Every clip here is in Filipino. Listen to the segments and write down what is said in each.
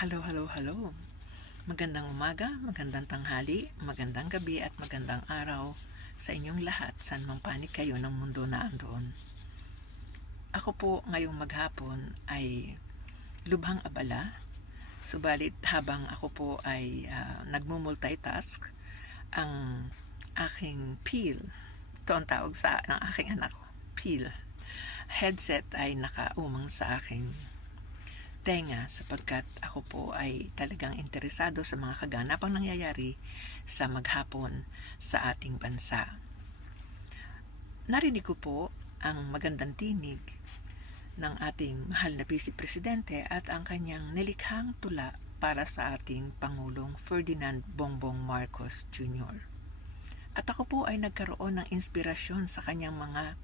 Hello, hello, hello. Magandang umaga, magandang tanghali, magandang gabi at magandang araw sa inyong lahat saan mang panig kayo ng mundo na andoon. Ako po ngayong maghapon ay lubhang abala, subalit habang ako po ay uh, nagmumultitask, ang aking peel, ito ang tawag sa ng aking anak ko, peel, headset ay nakaumang sa aking tenga sapagkat ako po ay talagang interesado sa mga kaganapang nangyayari sa maghapon sa ating bansa. Narinig ko po ang magandang tinig ng ating mahal na Vice Presidente at ang kanyang nilikhang tula para sa ating Pangulong Ferdinand Bongbong Marcos Jr. At ako po ay nagkaroon ng inspirasyon sa kanyang mga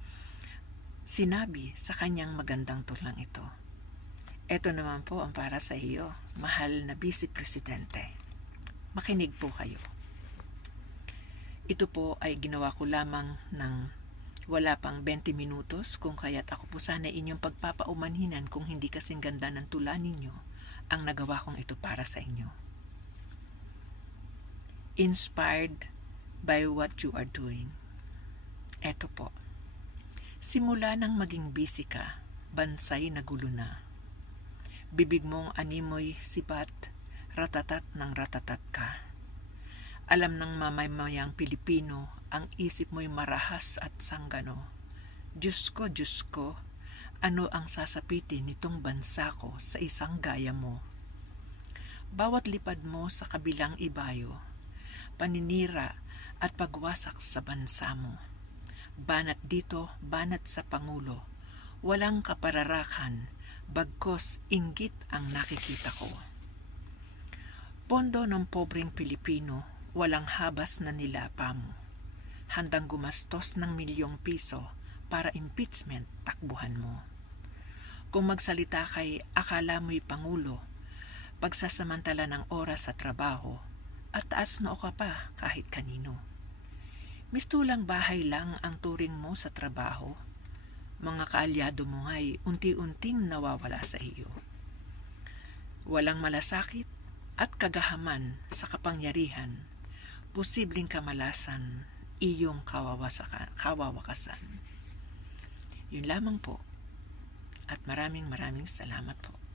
sinabi sa kanyang magandang tulang ito. Ito naman po ang para sa iyo, mahal na Vice Presidente. Makinig po kayo. Ito po ay ginawa ko lamang ng wala pang 20 minutos kung kaya't ako po sana inyong pagpapaumanhinan kung hindi kasing ganda ng tula ninyo ang nagawa kong ito para sa inyo. Inspired by what you are doing. Ito po. Simula nang maging busy ka, bansay na gulo na bibig mong animoy sipat, ratatat ng ratatat ka. Alam ng mamamayang Pilipino, ang isip mo'y marahas at sanggano. Diyos ko, Diyos ko, ano ang sasapitin nitong bansa ko sa isang gaya mo? Bawat lipad mo sa kabilang ibayo, paninira at pagwasak sa bansa mo. Banat dito, banat sa Pangulo, walang kapararakan, bagkos inggit ang nakikita ko. Pondo ng pobreng Pilipino, walang habas na nilapa mo. Handang gumastos ng milyong piso para impeachment takbuhan mo. Kung magsalita kay akala mo'y pangulo, pagsasamantala ng oras sa trabaho, at taas noo ka pa kahit kanino. Mistulang bahay lang ang turing mo sa trabaho, mga kaalyado mo nga'y unti-unting nawawala sa iyo. Walang malasakit at kagahaman sa kapangyarihan, posibleng kamalasan, iyong kawawakasan. Yun lamang po. At maraming maraming salamat po.